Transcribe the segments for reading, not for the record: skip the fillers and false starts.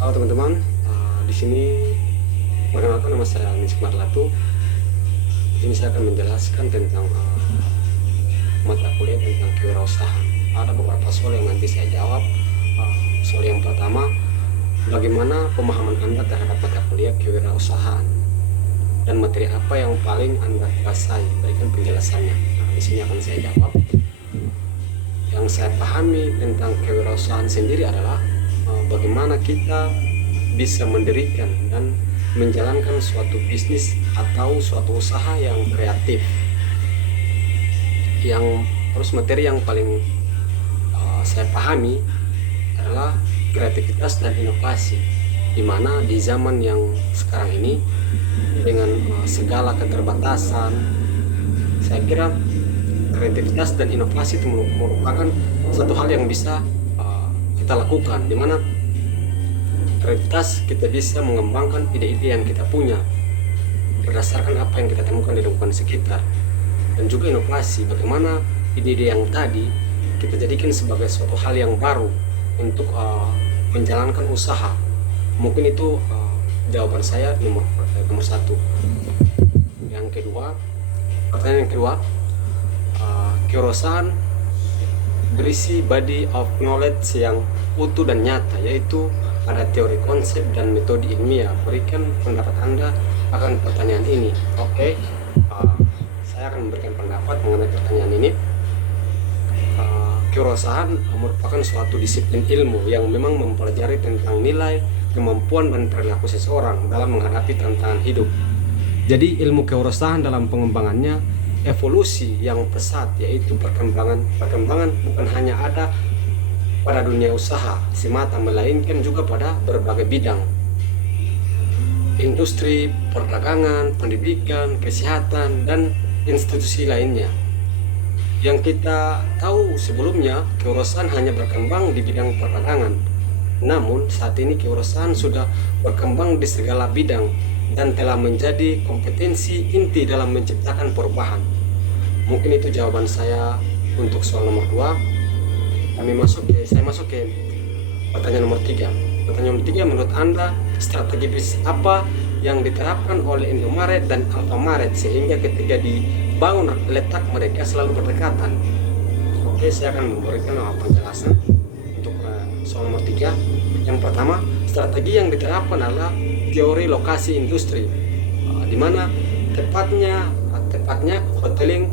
Halo teman-teman, di sini perkenalkan nama saya Misik Marlatu. Di sini saya akan menjelaskan tentang mata kuliah tentang kewirausahaan. Ada beberapa soal yang nanti saya jawab. Soal yang pertama, bagaimana pemahaman Anda terhadap mata kuliah kewirausahaan dan materi apa yang paling Anda kuasai? Berikan penjelasannya. Di sini akan saya jawab. Yang saya pahami tentang kewirausahaan sendiri adalah bagaimana kita bisa mendirikan dan menjalankan suatu bisnis atau suatu usaha yang kreatif. Terus materi yang paling saya pahami adalah kreativitas dan inovasi, di mana di zaman yang sekarang ini dengan segala keterbatasan, saya kira kreativitas dan inovasi itu merupakan satu hal yang bisa kita lakukan, di mana kreativitas kita bisa mengembangkan ide-ide yang kita punya berdasarkan apa yang kita temukan di lingkungan sekitar, dan juga inovasi bagaimana ide-ide yang tadi kita jadikan sebagai suatu hal yang baru untuk menjalankan usaha. Mungkin itu jawaban saya nomor satu. Yang kedua, pertanyaan yang kedua, kewirausahaan berisi body of knowledge yang utuh dan nyata, yaitu ada teori konsep dan metode ilmiah. Berikan pendapat Anda akan pertanyaan ini. Oke, saya akan memberikan pendapat mengenai pertanyaan ini. Kewirausahaan merupakan suatu disiplin ilmu yang memang mempelajari tentang nilai, kemampuan, dan perilaku seseorang dalam menghadapi tantangan hidup. Jadi ilmu kewirausahaan dalam pengembangannya evolusi yang pesat, yaitu perkembangan bukan hanya ada pada dunia usaha semata, melainkan juga pada berbagai bidang, industri, perdagangan, pendidikan, kesehatan, dan institusi lainnya. Yang kita tahu sebelumnya, kewirausahaan hanya berkembang di bidang perdagangan. Namun saat ini kewirausahaan sudah berkembang di segala bidang dan telah menjadi kompetensi inti dalam menciptakan perubahan. Mungkin itu jawaban saya untuk soal nomor 2. Saya masuk ke pertanyaan nomor 3. Pertanyaan nomor 3, menurut Anda strategi bisnis apa yang diterapkan oleh Indomaret dan Alfamaret sehingga ketika dibangun letak mereka selalu berdekatan? Oke, saya akan memberikan penjelasan untuk soal nomor 3. Yang pertama, strategi yang diterapkan adalah teori lokasi industri, di mana tepatnya hoteling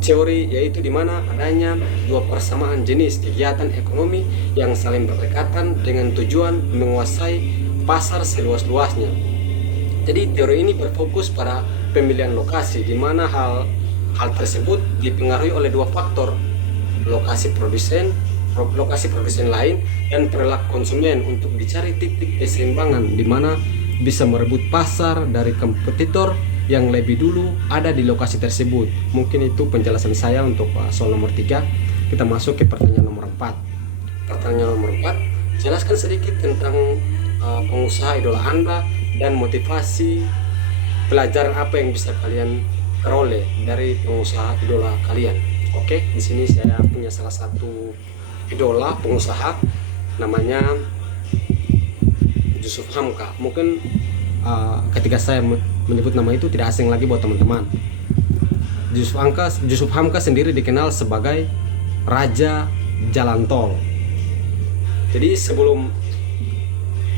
teori, yaitu di mana adanya dua persamaan jenis kegiatan ekonomi yang saling berdekatan dengan tujuan menguasai pasar seluas-luasnya. Jadi teori ini berfokus pada pemilihan lokasi, di mana hal tersebut dipengaruhi oleh dua faktor: lokasi produsen lain dan perilaku konsumen, untuk dicari titik keseimbangan di mana bisa merebut pasar dari kompetitor yang lebih dulu ada di lokasi tersebut. Mungkin itu penjelasan saya untuk soal nomor 3. Kita masuk ke pertanyaan nomor 4. Pertanyaan nomor 4, jelaskan sedikit tentang pengusaha idola Anda dan motivasi pelajaran apa yang bisa kalian peroleh dari pengusaha idola kalian. Oke, di sini saya punya salah satu idola pengusaha, namanya Yusuf Hamka. Mungkin ketika saya menyebut nama itu tidak asing lagi buat teman-teman. Yusuf Hamka sendiri dikenal sebagai Raja Jalan Tol. Jadi sebelum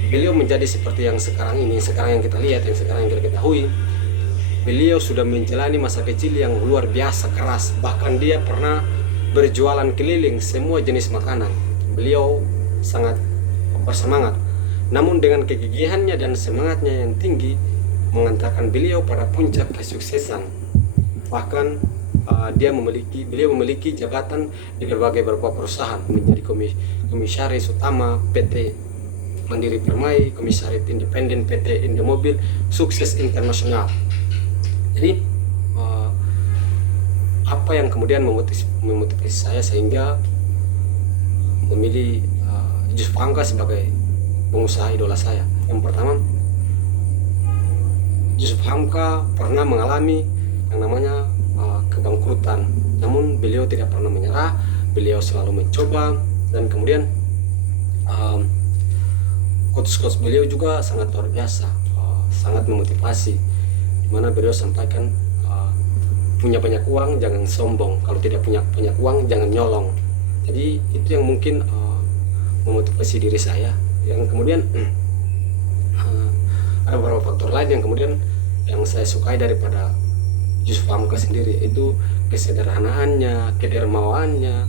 beliau menjadi seperti yang sekarang yang kita lihat, yang sekarang yang kita ketahui, beliau sudah menjalani masa kecil yang luar biasa keras. Bahkan dia pernah berjualan keliling semua jenis makanan. Beliau sangat bersemangat. Namun dengan kegigihannya dan semangatnya yang tinggi mengantarkan beliau pada puncak kesuksesan. Bahkan beliau memiliki jabatan di beberapa perusahaan, menjadi komisaris utama PT Mandiri Permai, komisaris independen PT Indomobil, sukses internasional. Jadi apa yang kemudian memotivasi saya sehingga memilih Yusuf Hamka sebagai pengusaha idola saya? Yang pertama, Yusuf Hamka pernah mengalami yang namanya kebangkrutan, namun beliau tidak pernah menyerah. Beliau selalu mencoba, dan kemudian quotes beliau juga sangat luar biasa, sangat memotivasi, dimana beliau sampaikan punya banyak uang jangan sombong, kalau tidak punya banyak uang jangan nyolong. Jadi itu yang mungkin memotivasi diri saya. Yang kemudian ada beberapa faktor lain yang kemudian yang saya sukai daripada Yusuf Hamka sendiri, itu kesederhanaannya, kedermawaannya,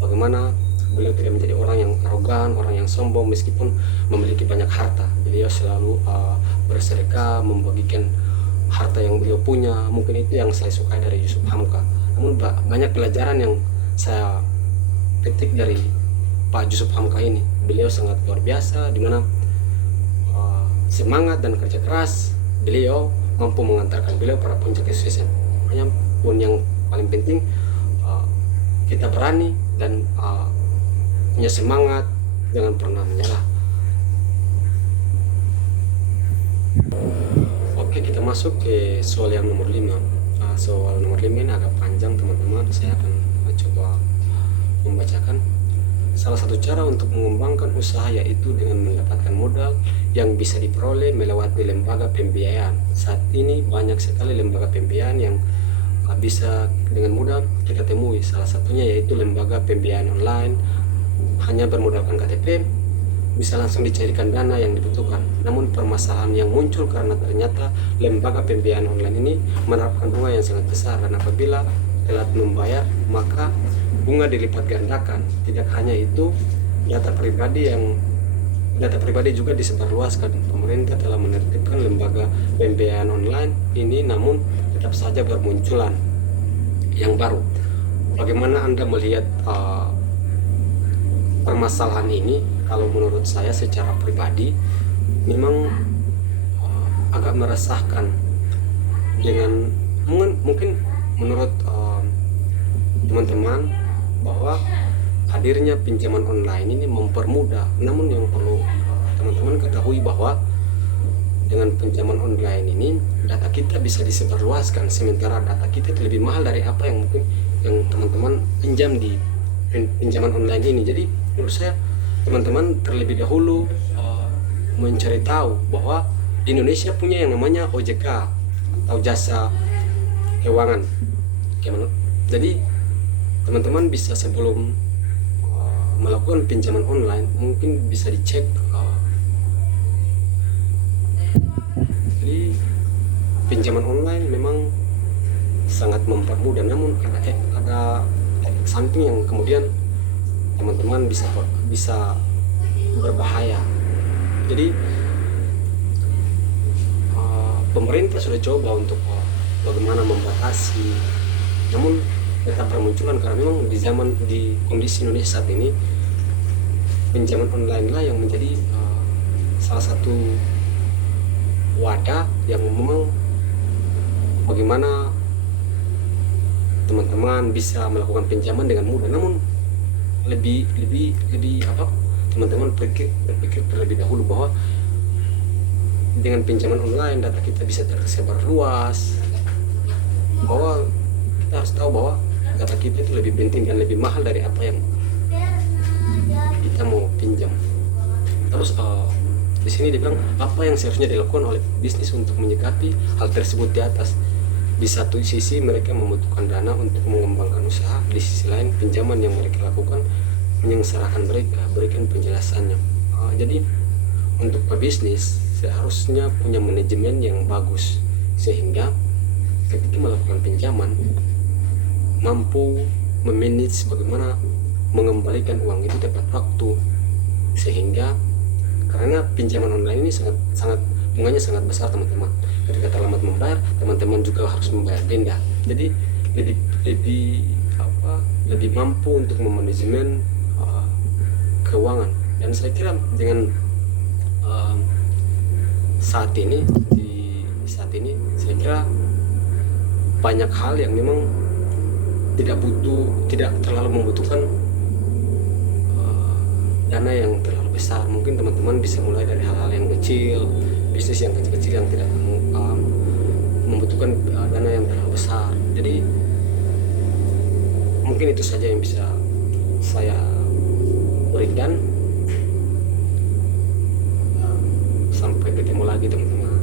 bagaimana beliau tidak menjadi orang yang arogan, orang yang sombong meskipun memiliki banyak harta. Beliau selalu bersedekah, membagikan harta yang beliau punya. Mungkin itu yang saya sukai dari Yusuf Hamka. Namun banyak pelajaran yang saya petik dari Pak Yusuf Hamka ini. Beliau sangat luar biasa, dimana semangat dan kerja keras beliau mampu mengantarkan beliau pada puncak kesuksesan. Hanya pun yang paling penting kita berani dan punya semangat, jangan pernah menyerah. Oke, kita masuk ke soal yang nomor 5. Soal nomor 5 ini agak panjang teman-teman, saya akan coba membacakan. Salah satu cara untuk mengembangkan usaha yaitu dengan mendapatkan modal yang bisa diperoleh melewati lembaga pembiayaan. Saat ini banyak sekali lembaga pembiayaan yang bisa dengan mudah kita temui. Salah satunya yaitu lembaga pembiayaan online. Hanya bermodalkan KTP bisa langsung dicairkan dana yang dibutuhkan. Namun permasalahan yang muncul karena ternyata lembaga pembiayaan online ini menerapkan bunga yang sangat besar, dan apabila telat membayar maka bunga dilipat gandakan. Tidak hanya itu, data pribadi juga disebarluaskan. Pemerintah telah menertibkan lembaga pembiayaan online ini, namun tetap saja bermunculan yang baru. Bagaimana Anda melihat permasalahan ini? Kalau menurut saya secara pribadi memang agak meresahkan, dengan mungkin menurut teman-teman bahwa hadirnya pinjaman online ini mempermudah. Namun yang perlu teman-teman ketahui bahwa dengan pinjaman online ini data kita bisa disebarluaskan, sementara data kita itu lebih mahal dari apa yang mungkin yang teman-teman pinjam di pinjaman online ini. Jadi menurut saya teman-teman terlebih dahulu mencari tahu bahwa Indonesia punya yang namanya OJK atau jasa keuangan. Jadi teman-teman bisa sebelum melakukan pinjaman online mungkin bisa dicek. Jadi pinjaman online memang sangat mempermudah, namun ada efek samping yang kemudian teman-teman bisa berbahaya. Jadi pemerintah sudah coba untuk bagaimana membatasi, namun tetap bermunculan karena memang di kondisi Indonesia saat ini pinjaman online lah yang menjadi salah satu wadah yang memang bagaimana teman-teman bisa melakukan pinjaman dengan mudah. Namun lebih teman-teman berpikir terlebih dahulu bahwa dengan pinjaman online data kita bisa tersebar luas, bahwa kita harus tahu bahwa data kita itu lebih penting dan lebih mahal dari apa yang kita mau pinjam. Terus di sini dibilang apa yang seharusnya dilakukan oleh bisnis untuk menyikapi hal tersebut di atas. Di satu sisi mereka membutuhkan dana untuk mengembangkan usaha, di sisi lain pinjaman yang mereka lakukan menyengsarakan mereka, berikan penjelasannya. Jadi untuk pebisnis seharusnya punya manajemen yang bagus, sehingga ketika melakukan pinjaman mampu memanage bagaimana mengembalikan uang itu tepat waktu. Sehingga karena pinjaman online ini sangat bunganya sangat besar teman-teman, ketika terlambat membayar teman-teman juga harus membayar denda. Jadi lebih mampu untuk memanajemen keuangan. Dan saya kira dengan saat ini saya kira banyak hal yang memang tidak terlalu membutuhkan dana yang terlalu besar. Mungkin teman-teman bisa mulai dari hal-hal yang kecil, bisnis yang kecil-kecil yang tidak membutuhkan dana yang terlalu besar. Jadi mungkin itu saja yang bisa saya berikan. Sampai ketemu lagi teman-teman.